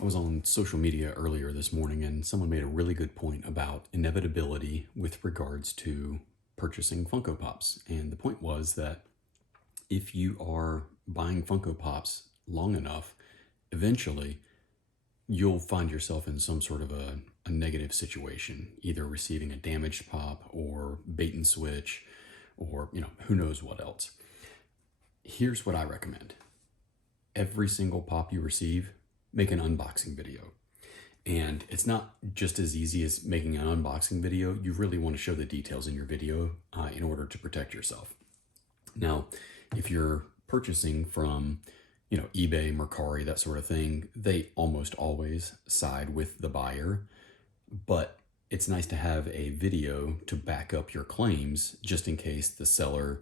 I was on social media earlier this morning and someone made a really good point about inevitability with regards to purchasing Funko Pops. And the point was that if you are buying Funko Pops long enough, eventually you'll find yourself in some sort of a negative situation, either receiving a damaged pop or bait and switch or, who knows what else. Here's what I recommend. Every single pop you receive, make an unboxing video. And it's not just as easy as making an unboxing video. You really want to show the details in your video in order to protect yourself. Now, if you're purchasing from, eBay, Mercari, that sort of thing, they almost always side with the buyer. But it's nice to have a video to back up your claims just in case the seller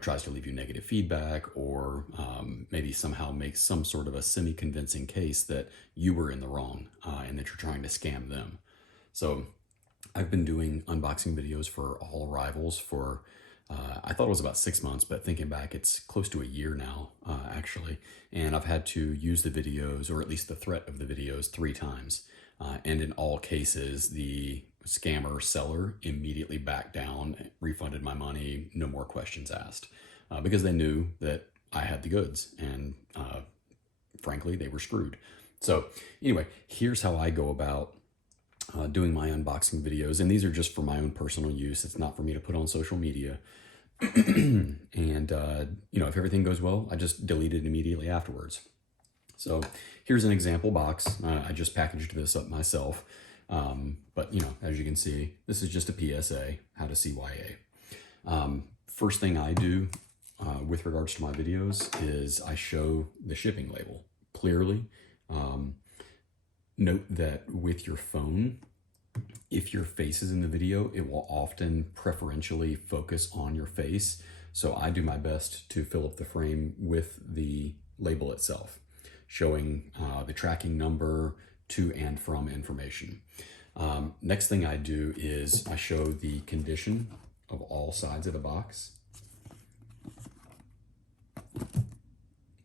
tries to leave you negative feedback or maybe somehow makes some sort of a semi-convincing case that you were in the wrong and that you're trying to scam them. So I've been doing unboxing videos for all arrivals for, I thought it was about 6 months, but thinking back, it's close to a year now, actually. And I've had to use the videos, or at least the threat of the videos, 3 times. And in all cases, the scammer seller immediately backed down, refunded my money, no more questions asked, because they knew that I had the goods and frankly, they were screwed. So anyway, here's how I go about doing my unboxing videos. And these are just for my own personal use. It's not for me to put on social media. And, if everything goes well, I just delete it immediately afterwards. So here's an example box. I just packaged this up myself. But as you can see, this is just a PSA, how to CYA. First thing I do with regards to my videos is I show the shipping label clearly. Note that with your phone, if your face is in the video, it will often preferentially focus on your face. So I do my best to fill up the frame with the label itself, showing the tracking number, to and from information. Next thing I do is I show the condition of all sides of the box.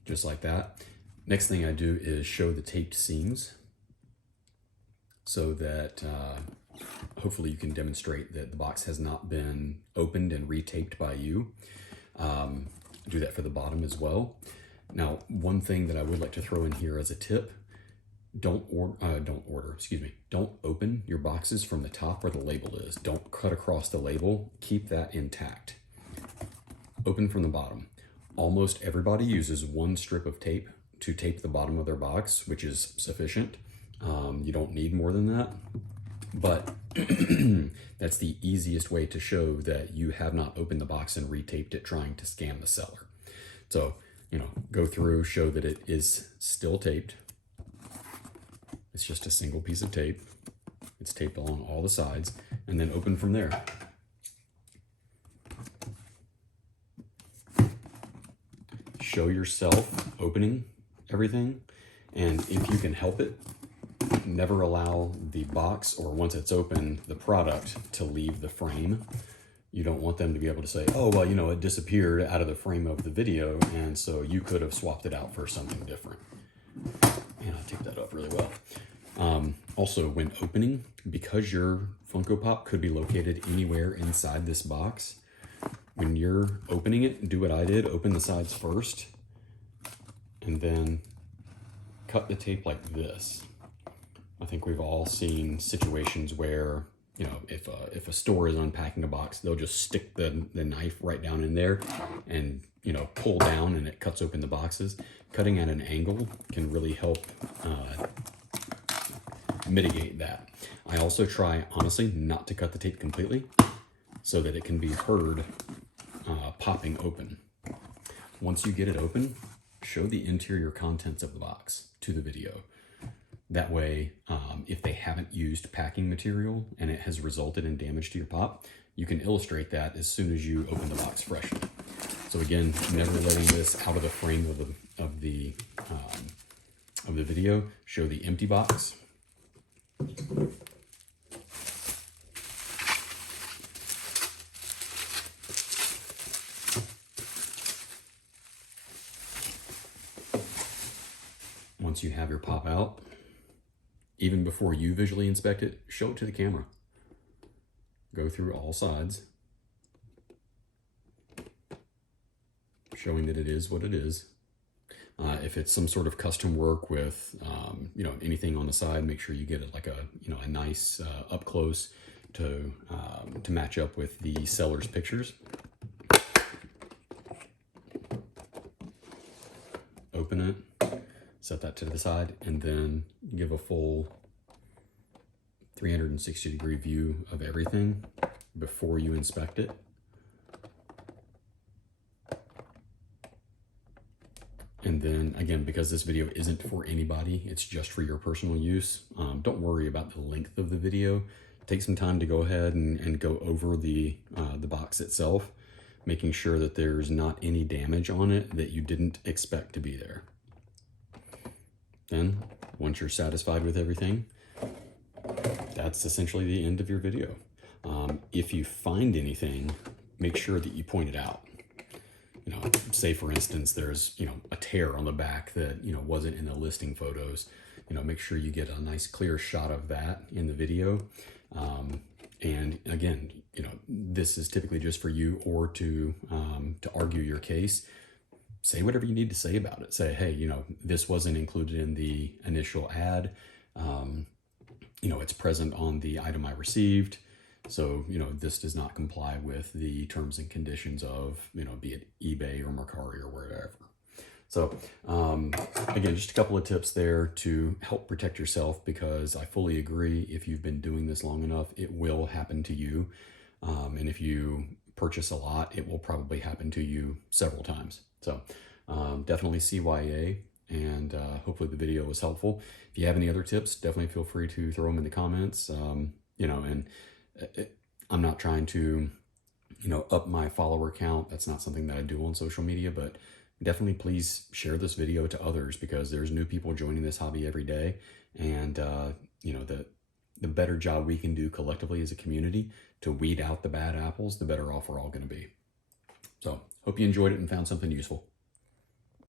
Just like that. Next thing I do is show the taped seams so that hopefully you can demonstrate that the box has not been opened and retaped by you. Do that for the bottom as well. Now, one thing that I would like to throw in here as a tip, don't open your boxes from the top where the label is. Don't cut across the label. Keep that intact. Open from the bottom. Almost everybody uses one strip of tape to tape the bottom of their box, which is sufficient. You don't need more than that. But that's the easiest way to show that you have not opened the box and retaped it trying to scam the seller. So, go through, show that it is still taped. It's just a single piece of tape. It's taped along all the sides, and then open from there. Show yourself opening everything, and if you can help it, never allow the box, or once it's open, the product to leave the frame. You don't want them to be able to say, oh, well, it disappeared out of the frame of the video, and so you could have swapped it out for something different. And I taped that up really well. Also, when opening, because your Funko Pop could be located anywhere inside this box, when you're opening it, do what I did, open the sides first, and then cut the tape like this. I think we've all seen situations where, if a store is unpacking a box, they'll just stick the knife right down in there and, pull down and it cuts open the boxes. Cutting at an angle can really help mitigate that. I also try, honestly, not to cut the tape completely so that it can be heard popping open. Once you get it open, show the interior contents of the box to the video. That way, if they haven't used packing material and it has resulted in damage to your pop, you can illustrate that as soon as you open the box freshly. So again, never letting this out of the frame of the video. Show the empty box. once you have your pop out, even before you visually inspect it, show it to the camera. Go through all sides, showing that it is what it is. If it's some sort of custom work with, anything on the side, make sure you get it like a nice up close to match up with the seller's pictures. Open it, set that to the side, and then give a full 360-degree view of everything before you inspect it. And then again, because this video isn't for anybody, it's just for your personal use, don't worry about the length of the video. Take some time to go ahead and go over the box itself, making sure that there's not any damage on it that you didn't expect to be there. Then, once you're satisfied with everything, that's essentially the end of your video. If you find anything, make sure that you point it out. Say for instance, there's, a tear on the back that, wasn't in the listing photos. Make sure you get a nice clear shot of that in the video. And again, this is typically just for you or to argue your case. Say whatever you need to say about it. Say, hey, this wasn't included in the initial ad. It's present on the item I received. So, this does not comply with the terms and conditions of, be it eBay or Mercari or wherever. So, again, just a couple of tips there to help protect yourself, because I fully agree, if you've been doing this long enough, it will happen to you. And if you purchase a lot, it will probably happen to you several times. So, definitely CYA, and hopefully the video was helpful. If you have any other tips, definitely feel free to throw them in the comments, and I'm not trying to, up my follower count. That's not something that I do on social media, but definitely please share this video to others, because there's new people joining this hobby every day. And, the better job we can do collectively as a community to weed out the bad apples, the better off we're all going to be. So hope you enjoyed it and found something useful.